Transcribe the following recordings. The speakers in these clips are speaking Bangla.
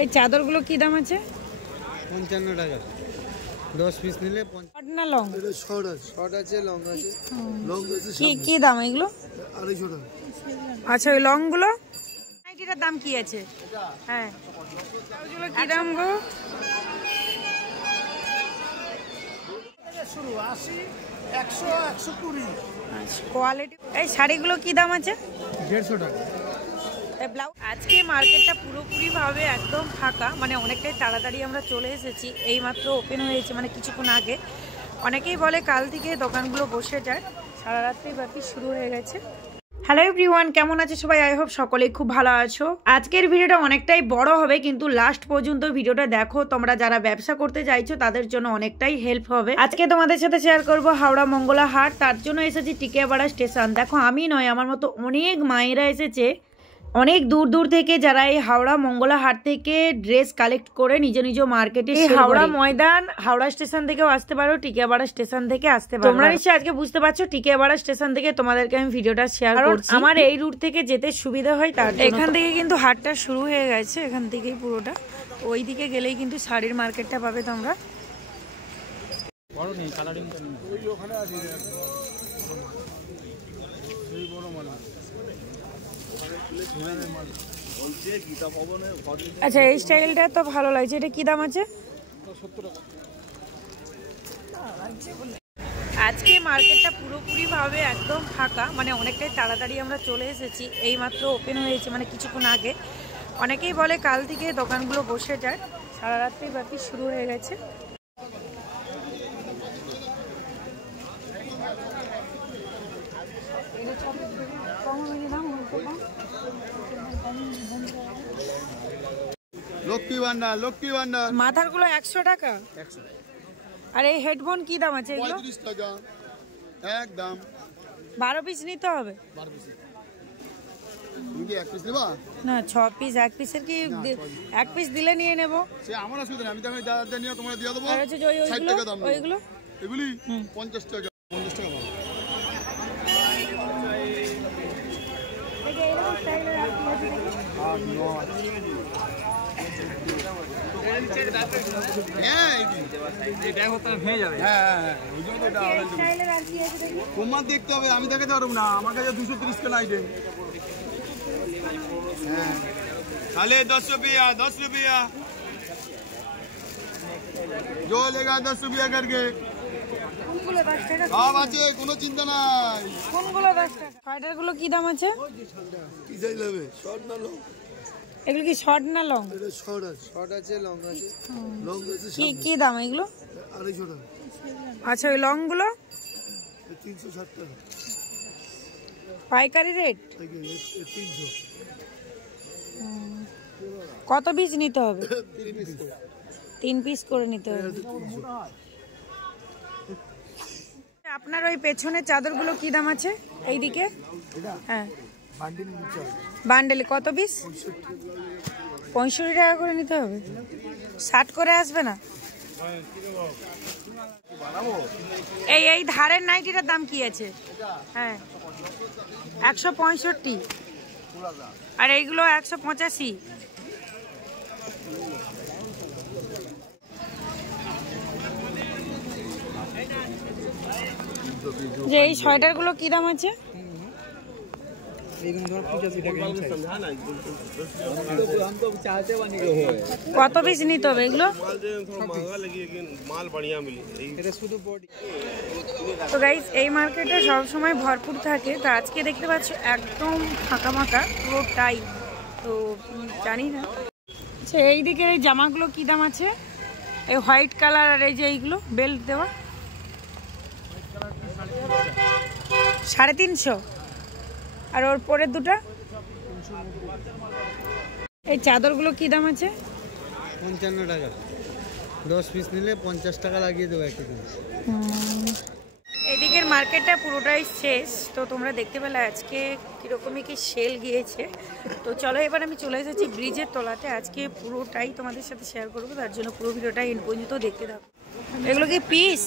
এই চাদরগুলো কি দাম আছে? 55 টাকা 10 পিস নিলে। শর্ট না লং? এটা শর্ট আছে, শর্ট আছে, লং আছে। লং আছে কি দাম এগুলো? 250 টাকা। আচ্ছা ওই লং গুলো নাইটিটার দাম কি আছে? হ্যাঁ ওইগুলো কি দাম গো? শুরু 80 100 120। আচ্ছা কোয়ালিটি। এই শাড়িগুলো কি দাম আছে? 150 টাকা। আজকে মার্কেটটা পুরোপুরি ভাবে একদম ফাঁকা, মানে অনেকটাই তাড়াতাড়ি আমরা চলে এসেছি, এইমাত্র ওপেন হয়েছে মানে কিছুক্ষণ আগে। অনেকেই বলে কাল থেকে দোকানগুলো বসে যায়, সারা রাত্রি ব্যাপী শুরু হয়ে গেছে। হ্যালো এভরিওয়ান, কেমন আছে সবাই? আই হোপ সকলেই খুব ভালো আছো। আজকের ভিডিওটা অনেকটাই বড় হবে, কিন্তু লাস্ট পর্যন্ত ভিডিওটা দেখো। তোমরা যারা ব্যবসা করতে চাইছো তাদের জন্য অনেকটাই হেল্প হবে। আজকে তোমাদের সাথে শেয়ার করব হাওড়া মঙ্গলা হাট, তার জন্য এসেছি টিকিয়াপাড়া স্টেশন। দেখো আমি নয়, আমার মতো অনেক মায়েরা এসেছে অনেক দূর দূর থেকে, যারা এই হাওড়া মঙ্গলা হাট থেকে ড্রেস কালেক্ট করে নিজ নিজ মার্কেটে। হাওড়া ময়দান, হাওড়া স্টেশন থেকেও আসতে পারো, টিকিয়াপাড়া স্টেশন থেকে আসতে পারো। তোমরা নিশ্চয়ই আজকে বুঝতে পারছো টিকিয়াপাড়া স্টেশন থেকে তোমাদেরকে আমি ভিডিওটা শেয়ার করছি। আমার এই রুট থেকে যেতে সুবিধা হয় তার জন্য। এখান থেকে কিন্তু হাটটা শুরু হয়ে গেছে, এখান থেকেই পুরোটা। ওই দিকে গেলেই কিন্তু শাড়ির মার্কেটটা পাবে তোমরা। আচ্ছা এই স্টাইলটা তো ভালো লাগছে, এটা কি দাম আছে? 70 টাকা। আজকে মার্কেটটা পুরোপুরি ভাবে একদম ফাঁকা, মানে অনেকটাই তাড়াতাড়ি আমরা চলে এসেছি, এইমাত্র ওপেন হয়েছে মানে কিছুক্ষণ আগে। অনেকেই বলে কাল থেকে দোকানগুলো বসে যায়, সারা রাত্রি ব্যাপী শুরু হয়ে গেছে। লক্ষ্মী ভান্ডার, লক্ষ্মী ভান্ডার। মাথার গুলো 100 টাকা। আর এই হেডফোন কি দাম আছে এগুলো? 35 টাকা একদম। 12 পিস নিতে হবে? 12 পিস। তুমি কি এক পিস নেবা? না 6 পিস। এক পিসের কি এক পিস দিলে নিয়ে নেব? সে আমার অসুবিধা নেই, আমি তো দাদা নিয়ে তোমরা দিয়ে দেবো। আর হচ্ছে যে ওইগুলো, ওইগুলো এগুলি 50 টাকা। 50 টাকা পাবো। তোমার দেখতে হবে, আমি দেখাতে পারবো না। আমার কাছে 230 কেনা আইটেম। তাহলে 10 रुपया 10 रुपया जो लेगा 10 रुपया करके। সব আছে, কোনো চিন্তা নাই। কোনগুলো 10 টাকা? সোয়েটার গুলো কি দাম আছে? কি চাই নেবে? শর্ট না লং? এগুলো কি শর্ট না লং? এটা শর্ট আছে, শর্ট আছে, লং আছে। লং আছে কি দাম এগুলো? 250 টাকা। আচ্ছা ওই লং গুলো 360 টাকা পাইকারি রেট। 300। কত পিস নিতে হবে? 3 পিস করে নিতে হবে। আপনার ওই পেছনে চাদরগুলো কি দাম আছে এইদিকে? হ্যাঁ বান্ডেলে কত পিস? 65 টাকা করে নিতে হবে। 60 করে আসবে না? এই ধারের নাইটিটার দাম কি আছে? হ্যাঁ 165। আর এইগুলো 185। যে এই সোয়েটার গুলো কি দাম আছে? কত পিস নিতে হবে এগুলো? তো গাইস এই মার্কেটে সবসময় ভরপুর থাকে, তো আজকে দেখতে পাচ্ছ একদম ফাঁকা ফাঁকা পুরোটাই। তো জানি না। আচ্ছা এই দিকের এই জামাগুলো কি দাম আছে? এই হোয়াইট কালার আর এই যে এইগুলো বেল্ট দেওয়া 350। আর ওর পরের দুটা এই চাদরগুলো কি দাম আছে? 55 টাকা 10 পিস নিলে 50 টাকা লাগিয়ে দেবো একটা দিন। এদিকের মার্কেটটা পুরোটাই শেষ, তো তোমরা দেখতে পেলে আজকে কীরকমই কি সেল গিয়েছে। তো চলো এবার আমি চলে এসেছি ব্রিজের তলাতে, আজকে পুরোটাই তোমাদের সাথে শেয়ার করবো, তার জন্য পুরো ভিডিওটা এন্ড পর্যন্ত দেখতে থাকো। এগুলো কি পিস?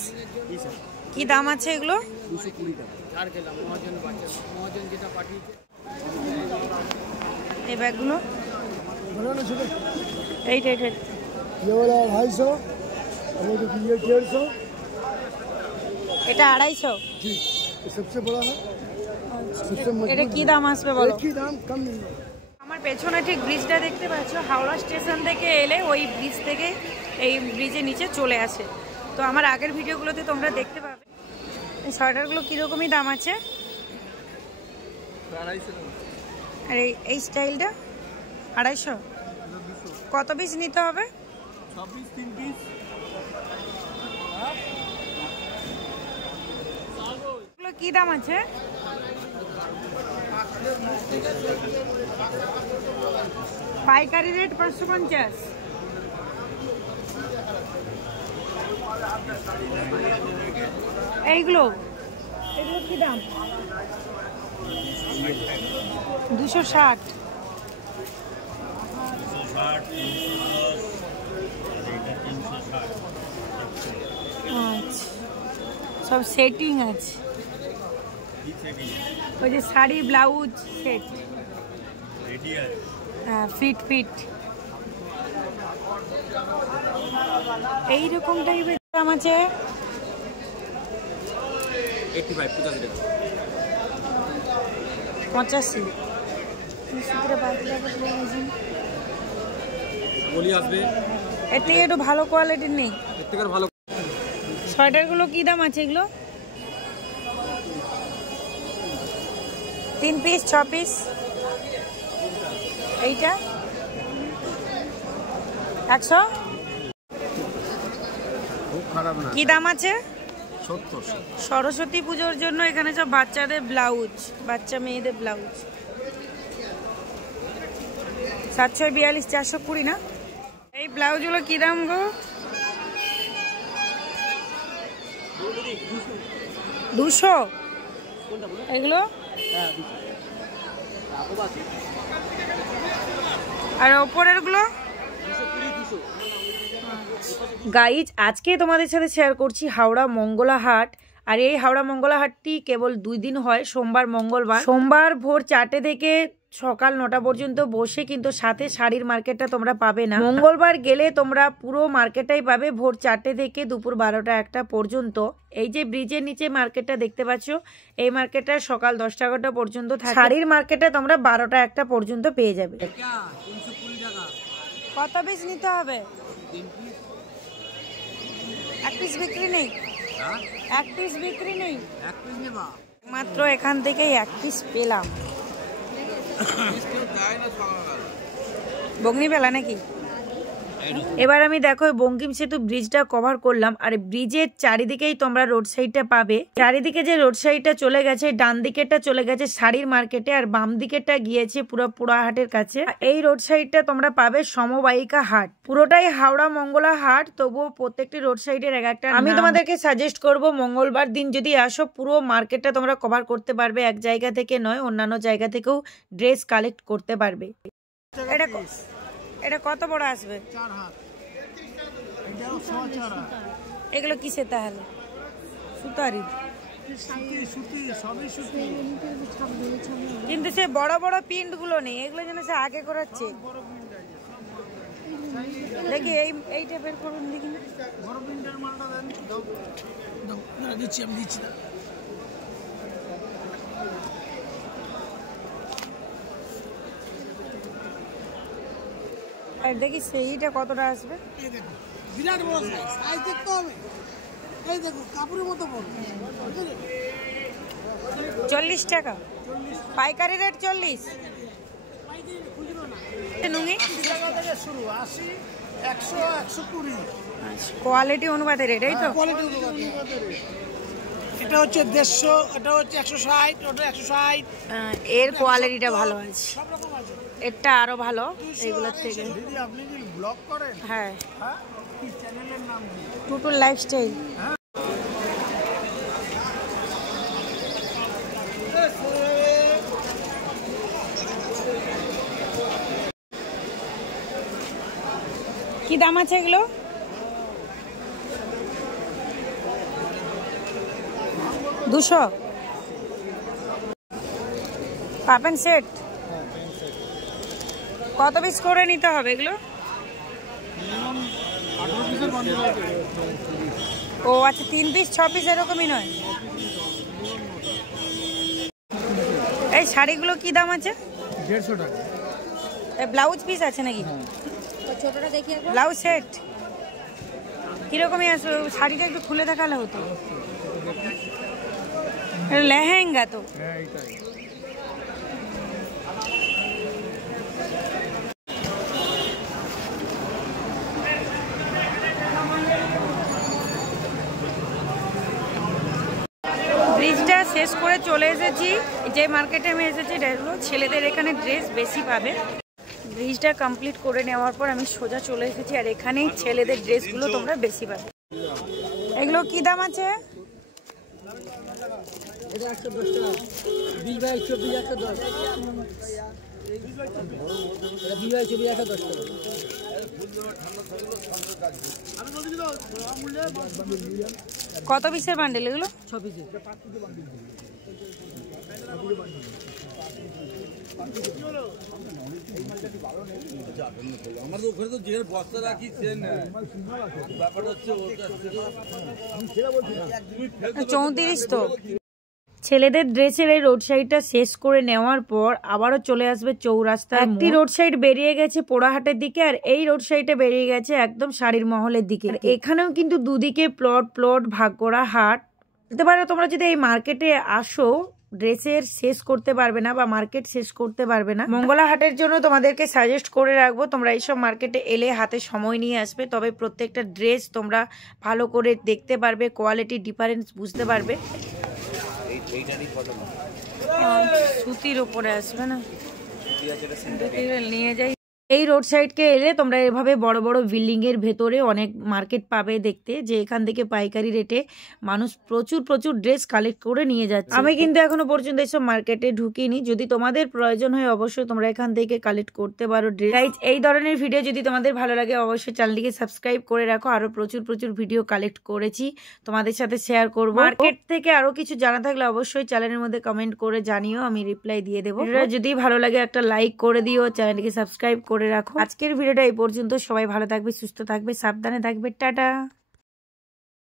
কি দাম আছে এগুলো? 220 টাকা। মহাজন যেটা পাঠিয়েছে। এই ব্যাগগুলো এইটা ये वाला 250 और ये 150 এটা 250 जी। ये सबसे बड़ा है, सबसे এটা मजबूत কি দাম আসবে বলো? एक ही दाम कम नहीं है। আমার পেছনে ঠিক ব্রিজটা দেখতে পাচ্ছ, হাওড়া স্টেশন থেকে এলে ওই ব্রিজ থেকে এই ব্রিজের নিচে চলে আসে। তো আমার আগের ভিডিওগুলোতে তোমরা দেখতে পাবে। এই সোয়েটারগুলো কীরকমই দাম আছে? আর এই স্টাইলটা 250। কত পিস নিতে হবে? 6 পিস 3 পিস। এগুলো কি দাম আছে? পাইকারি রেট 550। এইগুলো এগুলো কি দাম? 260। আচ্ছা, সব সেটিং আছে। ওই যে sari blouse set fit fit এইরকম টাইপের দাম আছে। 85 বলি আসবে, এর থেকে একটু ভালো কোয়ালিটির নেই? এর থেকে ভালো। সোয়েটারগুলো কি দাম আছে এগুলো? 3 পিস 6 পিস। এইটা 100। খুব খারাপ না। কি দাম আছে? 70। সরস্বতী পুজোর জন্য এখানে সব বাচ্চাদের ব্লাউজ, বাচ্চা মেয়েদের ব্লাউজ। 742 420 না? এই ব্লাউজগুলো কি দাম গো? 200। এগুলো আর ওপরের গুলো? গাইজ, আজকে তোমাদের সাথে শেয়ার করছি হাওড়া মঙ্গলা হাট। আর এই হাওড়া মঙ্গলা হাটটি কেবল 2 দিন হয়, সোমবার মঙ্গলবার। সোমবার ভোর 4টে থেকে সকাল 9টা পর্যন্ত বসে, কিন্তু সাথে শাড়ির মার্কেটটা তোমরা পাবে না। মঙ্গলবার গেলে তোমরা পুরো মার্কেটটাই পাবে ভোর 4টে থেকে দুপুর 12টা 1টা পর্যন্ত। এই যে ব্রিজের নিচে মার্কেটটা দেখতে পাচ্ছ, এই মার্কেটটা সকাল 10টা 11টা পর্যন্ত থাকে। শাড়ির মার্কেটটা তোমরা 12টা 1টা পর্যন্ত পেয়ে যাবে। কত পিস নিতে হবে? 1 পিস বিক্রি নেই? 1 পিস বিক্রি নেই? মাত্র এখান থেকেই 1 পিস পেলাম। বগনি পেলা নাকি? এবার আমি দেখো বঙ্কিম সেতু ব্রিজটা কভার করলাম। আর ব্রিজের চারিদিকেই তোমরা রোড সাইডটা পাবে। চারিদিকে যে রোড সাইডটা চলে গেছে, ডান দিকেরটা চলে গেছে শাড়ির মার্কেটে, আর বাম দিকেরটা গিয়েছে পুরো পুরাহাটের কাছে। এই রোড সাইডটা তোমরা পাবে সমবায়িকা হাট। পুরোটাই হাওড়া মঙ্গলা হাট, তবুও প্রত্যেকটি রোড সাইডের এক একটা। আমি তোমাদেরকে সাজেস্ট করব মঙ্গলবার দিন যদি আসো, পুরো মার্কেটটা তোমরা কভার করতে পারবে। এক জায়গা থেকে নয়, অন্যান্য জায়গা থেকেও ড্রেস কালেক্ট করতে পারবে। এটা কত বড় আসবে? 4 হাত। এটাও 4 হাত। এগুলো কিসে তাহলে? সুতারি? সুতি সবই সুতি। কিন্তু সে বড় বড় প্রিন্ট গুলো নেই, এগুলো যেন সে আগে করাচ্ছে। দেখি এইটা বের করুন দেখি। বড় প্রিন্টের মালটা দেন। দাও দিচ্ছি, আমি দিচ্ছি। আর দেখি সেইটা কতটা আসবে। এই দেখো বিরাট বড় সাইজ, সাইজ দেখতে হবে। এই দেখো কাপড়ের মতো বড়। 40 টাকা পাইকারি রেট? 40 খুচরো না। নুঙ্গি 80 টাকা থেকে শুরু, 80 100 120। কোয়ালিটি অনুপাতে রেট, এই তো? কোয়ালিটি অনুপাতে রেট। এটা হচ্ছে 150, এটা হচ্ছে 160, ওটা 160। এর কোয়ালিটিটা ভালো আছে, সব রকম আছে। এটা আরো ভালো এইগুলোর থেকে। দিদি আপনি কি ব্লগ করেন? হ্যাঁ। হ্যাঁ, কি চ্যানেলের নাম কি? টুটুল লাইফস্টাইল। কি দাম আছে এগুলো? $200 পাবেন সেট? কত পিস করে নিতে হবে এগুলো? ও আচ্ছা 3 পিস 6 পিস এরকমই নয়। এই শাড়িগুলো কি দাম আছে? 150 টাকা। ব্লাউজ পিস আছে নাকি? ছোটটা দেখি একবার। ব্লাউজ সেট কিরকমই আসবে? শাড়িটা একটু খুলে দেখালে হতো। লেহেঙ্গা তো। হ্যাঁ এইটাই। ব্রিজটা শেষ করে চলে এসেছি। যে মার্কেটে আমি এসেছি ড্রেসগুলো ছেলেদের এখানে ড্রেস বেশি পাবে। ব্রিজটা কমপ্লিট করে নেওয়ার পর আমি সোজা চলে এসেছি আর এখানেই ছেলেদের ড্রেসগুলো তোমরা বেশি পাবে। এগুলো কি দাম আছে? এটা 110 টাকা। 20 বাই 24 110। এটা 20 বাই 24 110 টাকা। কত পিসের বান্ডেল এগুলো? 6 পিসে। আমাদের ওখানে তো যে বস্তা রাখি সে ব্যাপারটা হচ্ছে 34 তো। ছেলেদের ড্রেসের এই রোড সাইডটা শেষ করে নেওয়ার পর আবারও চলে আসবে চৌরাস্তা। একটি রোড সাইড বেরিয়ে গেছে পোড়াহাটের দিকে আর এই রোড সাইডে বেরিয়ে গেছে একদম শাড়ির মহলের দিকে। এখানেও কিন্তু দুদিকে প্লট প্লট ভাগ করা হাট। বলতে পারো তোমরা যদি এই মার্কেটে আসো ড্রেসের শেষ করতে পারবে না বা মার্কেট শেষ করতে পারবে না। মঙ্গলা হাটের জন্য তোমাদেরকে সাজেস্ট করে রাখবো তোমরা এইসব মার্কেটে এলে হাতে সময় নিয়ে আসবে, তবে প্রত্যেকটা ড্রেস তোমরা ভালো করে দেখতে পারবে, কোয়ালিটি ডিফারেন্স বুঝতে পারবে। সুতির উপরে আসবে না, নিয়ে যাই। এই রোড সাইডকে এলে তোমরা এভাবে বড় বড় বিল্ডিং এর ভেতরে অনেক মার্কেট পাবে দেখতে, যে এখান থেকে পাইকারি রেটে মানুষ প্রচুর প্রচুর ড্রেস কালেক্ট করে নিয়ে যাচ্ছে। আমি কিন্তু এখনো পর্যন্ত এইসব মার্কেটে ঢুকিনি, যদি তোমাদের প্রয়োজন হয় অবশ্যই তোমরা এখান থেকে কালেক্ট করতে পারো ড্রেস। এই ধরনের ভিডিও যদি তোমাদের ভালো লাগে অবশ্যই চ্যানেলটিকে সাবস্ক্রাইব করে রাখো, আরো প্রচুর প্রচুর ভিডিও কালেক্ট করেছি তোমাদের সাথে শেয়ার করব। মার্কেট থেকে আরো কিছু জানা থাকলে অবশ্যই চ্যানেলের মধ্যে কমেন্ট করে জানিও, আমি রিপ্লাই দিয়ে দেবো। যদি ভালো লাগে একটা লাইক করে দিও, চ্যানেলটিকে সাবস্ক্রাইব করে রাখো। আজকের ভিডিওটা এই পর্যন্ত। সবাই ভালো থাকবে, সুস্থ থাকবে, সাবধানে থাকবে। টাটা।